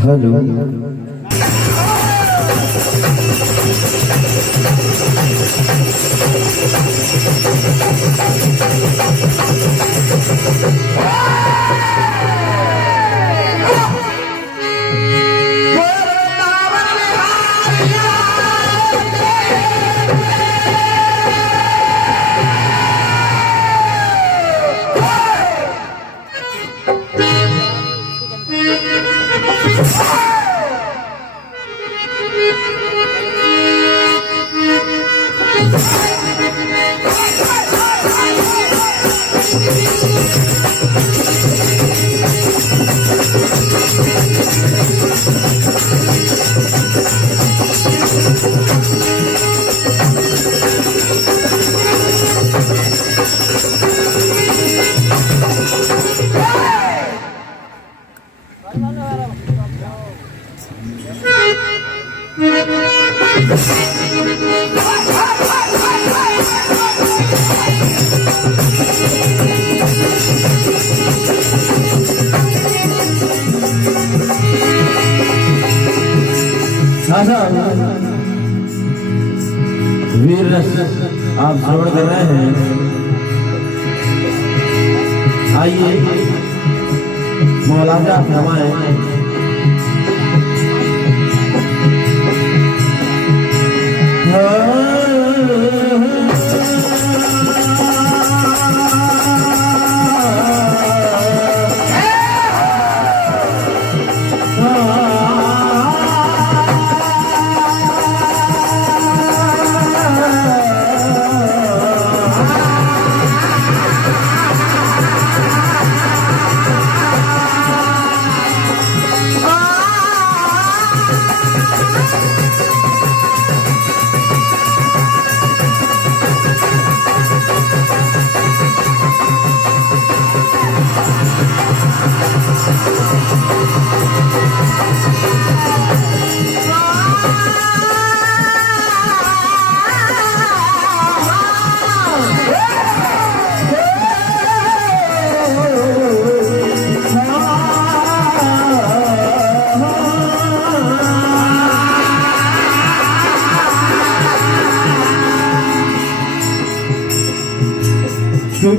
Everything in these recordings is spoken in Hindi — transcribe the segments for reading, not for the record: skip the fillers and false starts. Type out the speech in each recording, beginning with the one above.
हेलो वीर रस आप श्रवण कर रहे हैं। आइए मौलाना फरमाएं।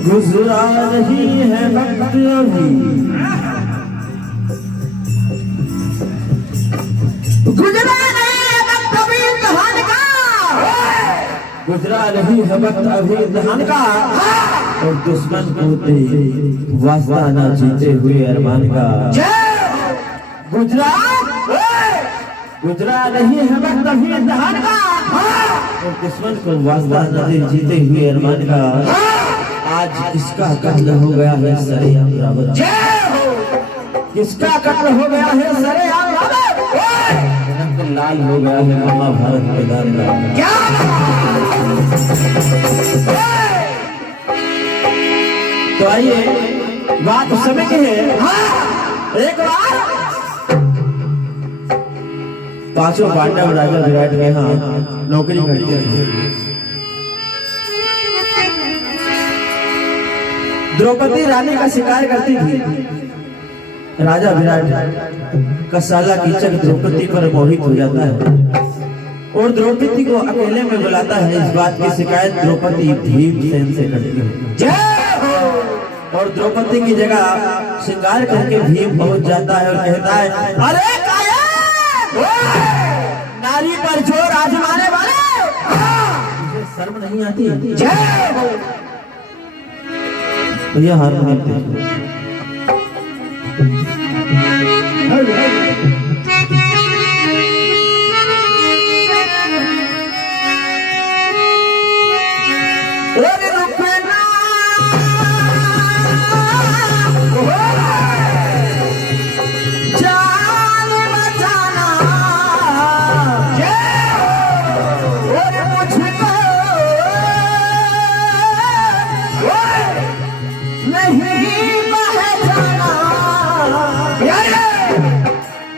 गुजरा रही है वक्त अभी, गुजरा रही है वक्त अभी इम्तिहान का, गुजरा रही है वक्त अभी इम्तिहान का, और दुश्मन होते वास्ता ना जीते हुए अरमान का। गुजरा रही है वक्त अभी इम्तिहान का, और दुश्मन को वास्ता ना जीते हुए अरमान का। आज किसका कत्ल हो गया है सरेआम बराबर, किसका कत्ल हो गया है सरेआम बराबर, लाल हो गया है मामा भारत मैदान का। क्या तो आइए बात उस समय की है। एक बार पांचों पांडव राजा विराट के यहाँ नौकरी करते थे। द्रौपदी रानी का शिकार करती थी। राजा विराट का साला कीचक द्रौपदी पर मोहित हो जाता है और द्रौपदी को अकेले में बुलाता है। इस बात की शिकायत द्रौपदी भीमसेन से करती है और द्रौपदी की जगह श्रृंगार करके भीम पहुंच जाता है और कहता है, अरे कायर, नारी पर जोर आजमाने वाले, मुझे शर्म नहीं आती? जय हो। तो यह हारमोनियम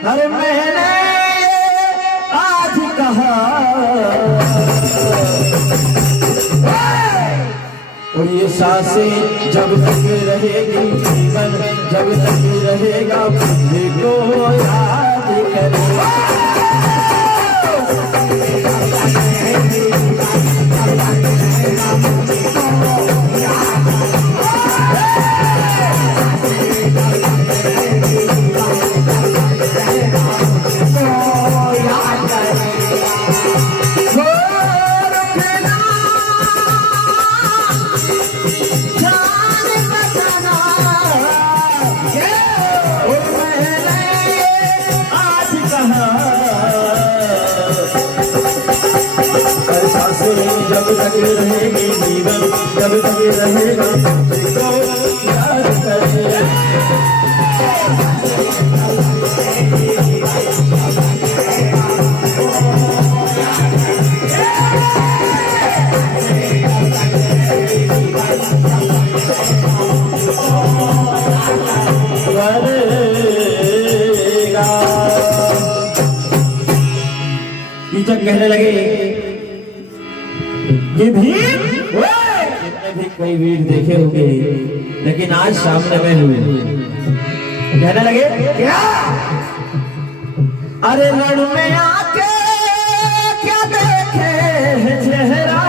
अरे मैंने आज कहा और ये सांसें जब तक रहेगी जीवन, जब तक रहेगा मुझे को याद तक रहेगी जीवन, जब तक रहेगा तुझको याद करे। कीचक कहने लगे ये भीड़, जितने भी कई वीर देखे होंगे लेकिन आज सामने में हुए। कहने लगे क्या? अरे रण में आके क्या देखे है चेहरा,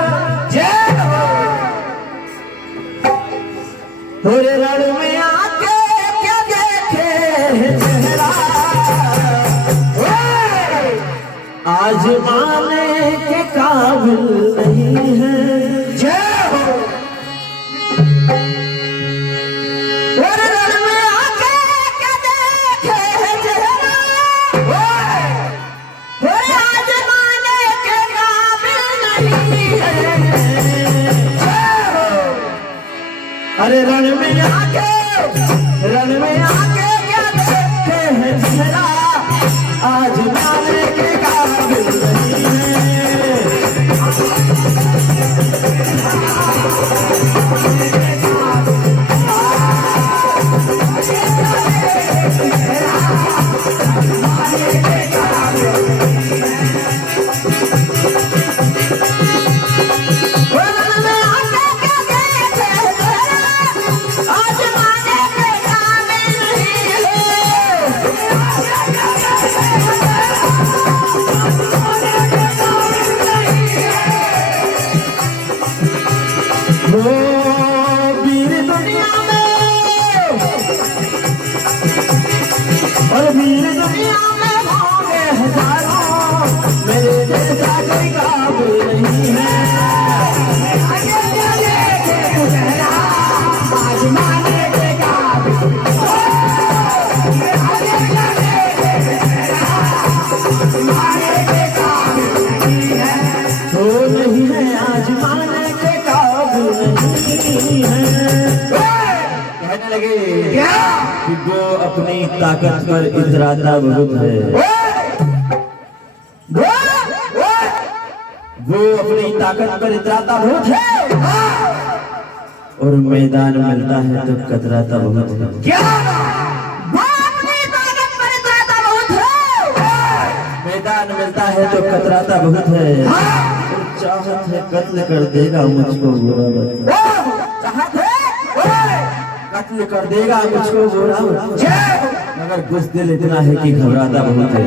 अरे रण में आके क्या देखे है चेहरा, आज माने के काबिल नहीं है। जय हो। और रण में आके क्या देखे है चेहरा, आज माने के काबिल नहीं है। जय हो। अरे रण में आके क्या देखे है चेहरा, आज माने के काबिल नहीं है। और वीर दुनिया में होंगे हजारों, मेरे जैसा कोई काबिल नहीं है। आज माने के काबिल, माने के काबिल नहीं है। तो नहीं है आज माने के काबिल नहीं है। कहने लगे क्या? कि वो अपनी ताकत पर इतराता बहुत है, वो अपनी ताकत पर इतराता बहुत है, और मैदान मिलता है तो कतराता बहुत है। क्या? वो अपनी ताकत पर इतराता बहुत है, मैदान मिलता है तो कतराता बहुत है, चाहत है कत्ल कर देगा मुझको बुरा बता, चाहत है कत्ल कर देगा मुझको बुरा, मगर कुछ दिल इतना है कि घबराता बहुत है।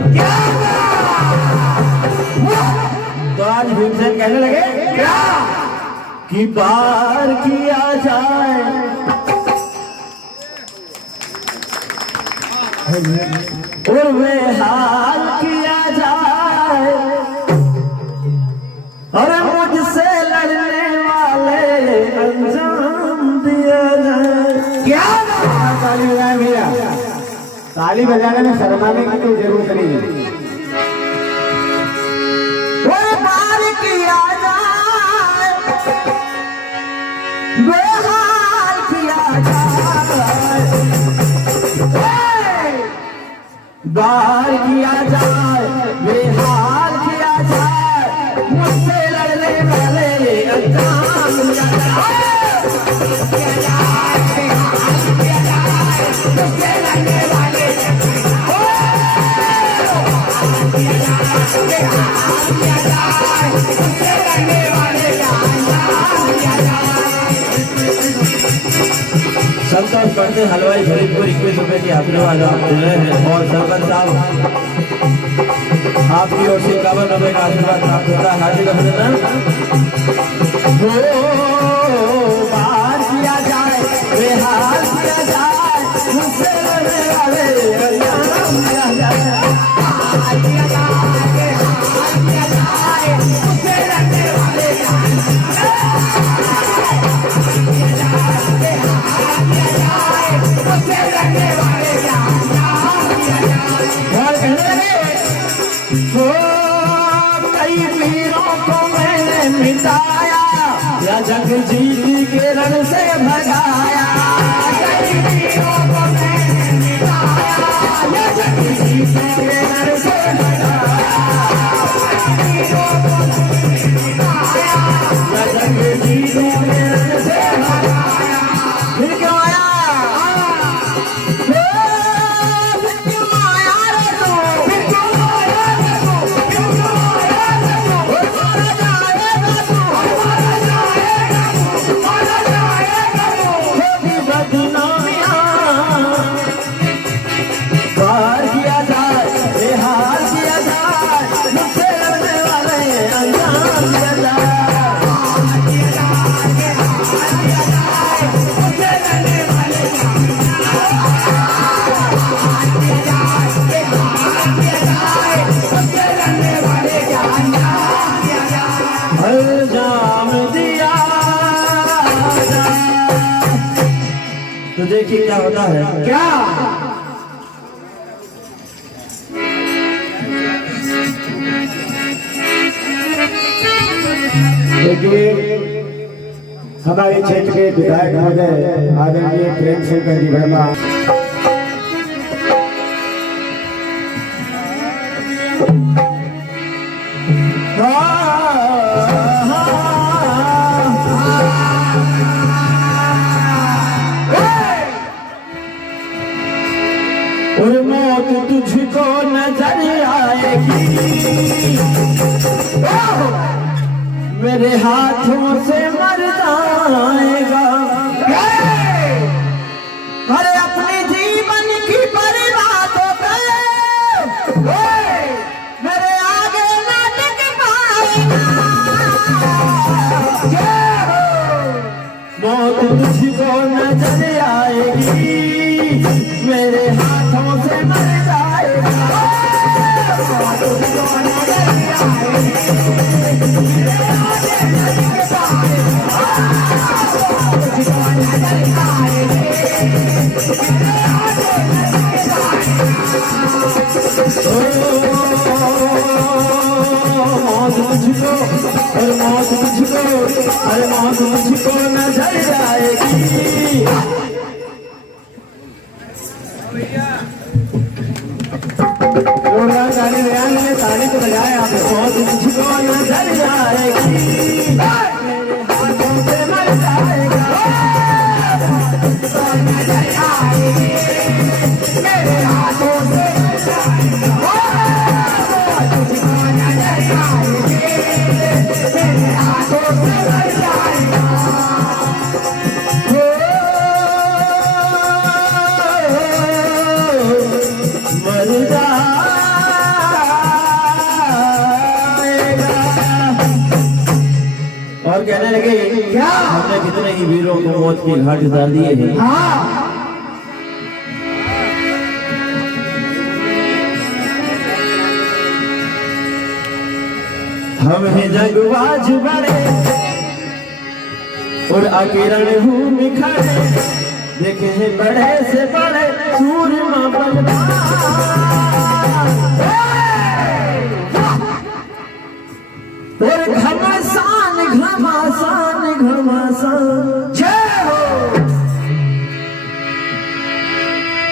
तो आज भीमसेन कहने लगे क्या? कि पार किया जाए और वे हाल किया जाए, अरे मुझसे लड़ने वाले अंजाम दिया जाए। क्या? ताली बजाए भैया, ताली बजाने में शर्माने की कोई जरूरत नहीं है। वो पार किया जाए, वे हाल किया जाए, बार किया जाए, वे हाल किया जाए, मुझसे लड़ने वाले अंजाम दिया जाए। संतोष करते हलवाई फरीदपुर 21 रुपए की आशीर्वाद आप दे रहे हैं, और सरपंच साहब आपकी ओर से 51 रुपए का आशीर्वाद प्राप्त होता है। हार्दिक अभिनंदन। बार किया जाए, बेहाल किया जाए, मुझसे लड़ने वाले अंजाम दिया जाए। कई वीरों को मैंने मिटाया, जग जीती के रण से भगाया, जगजीतों को मैंने मिटाया, जग जीती के रण से भगाया, जगजीतों को मैंने मिटाया, जग जीती के रण से भगाया। फिर क्यों आया? तो देखिए क्या होता है। क्या देखिए हमारे क्षेत्र के विधायक महोदय आदरणीय प्रेम शंकर जी वर्मा और मौत तुझको नजर आएगी, मेरे हाथों से मर जाएगा। अरे अपनी जीवन की बर्बादों पे मेरे आगे नाटक पाएगा। मौत तुझको नजर आएगी, मेरे हाथों से मर जाएगा। मौत तुझको, अरे मौत तुझको नजर आएगी। जोरदार ताली बजाने में ताली तो बजाए आप। मौत तुझको नजर आएगी, मेरे हाथों से मर जाएगा। नजर आएगी, मेरे हाथों से मर जाएगा। तुझको नजर आएगी, मेरे हाथों से मर जाएगा। मर जाएगा। और कहने लगे क्या हमने कितने ही वीरों को मौत की घाट उतार दिए हैं। हाँ हम हैं जंगबाज बड़े और अकेरण भूमि खड़े, देखे हैं बड़े से बड़े सूरमा बलवान। और घमासान घमासान घमासान जय हो,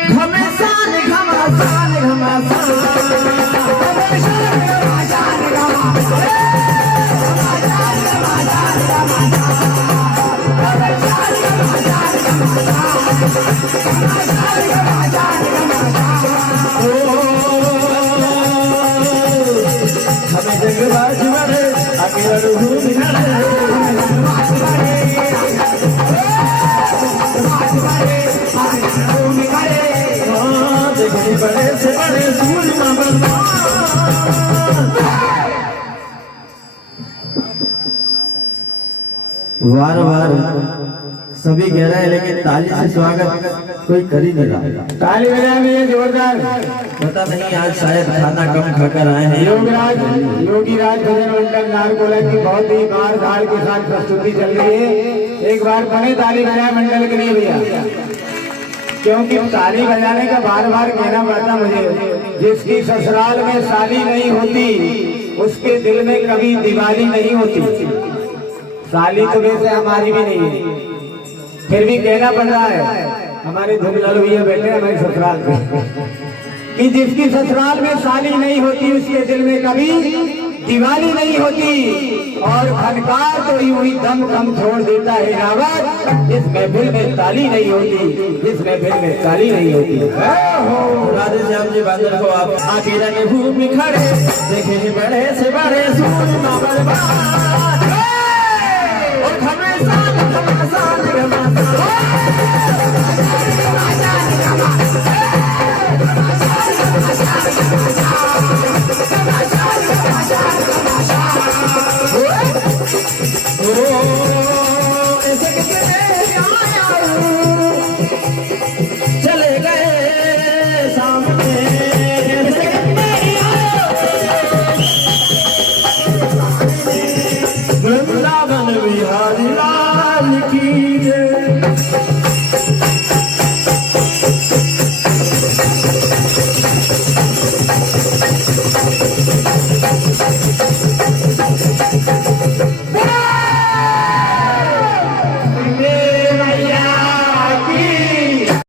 घमासान घमासान घमासान हमें जंगबाज बड़े अकेला भूमि देखिए बड़े से बड़े सूरमा वार वार सभी कह रहे हैं, लेकिन ताली से स्वागत कोई कर ही नहीं रहा। ताली बजाने जोरदार। पता नहीं आज शायद खाना कम खाकर आए हैं। योगी राज भजन मंडल नारकोला की बहुत ही मार धाड़ के साथ प्रस्तुति चल रही है। एक बार बड़े ताली बजाए मंडल के लिए भैया, क्योंकि ताली बजाने का बार बार कहना पड़ता मुझे। जिसकी ससुराल में शादी नहीं होती उसके दिल में कभी दिवाली नहीं होती। साली तो वैसे हमारी भी नहीं है, फिर भी कहना पड़ रहा है हमारे धुमलाल भैया बैठे हमारे ससुराल में कि जिसकी ससुराल में साली नहीं होती उसके दिल में कभी दिवाली नहीं होती। और फनकार तो यूं ही दम कम छोड़ देता है रावत, जिस महफिल में ताली नहीं होती, जिस महफिल में ताली नहीं होती। राधे श्याम जी बांदर को आप आगे रंग भूमि खड़े देखे हैं बड़े से बड़े सूरमा बर्बाद और घमासान घमासान घमासान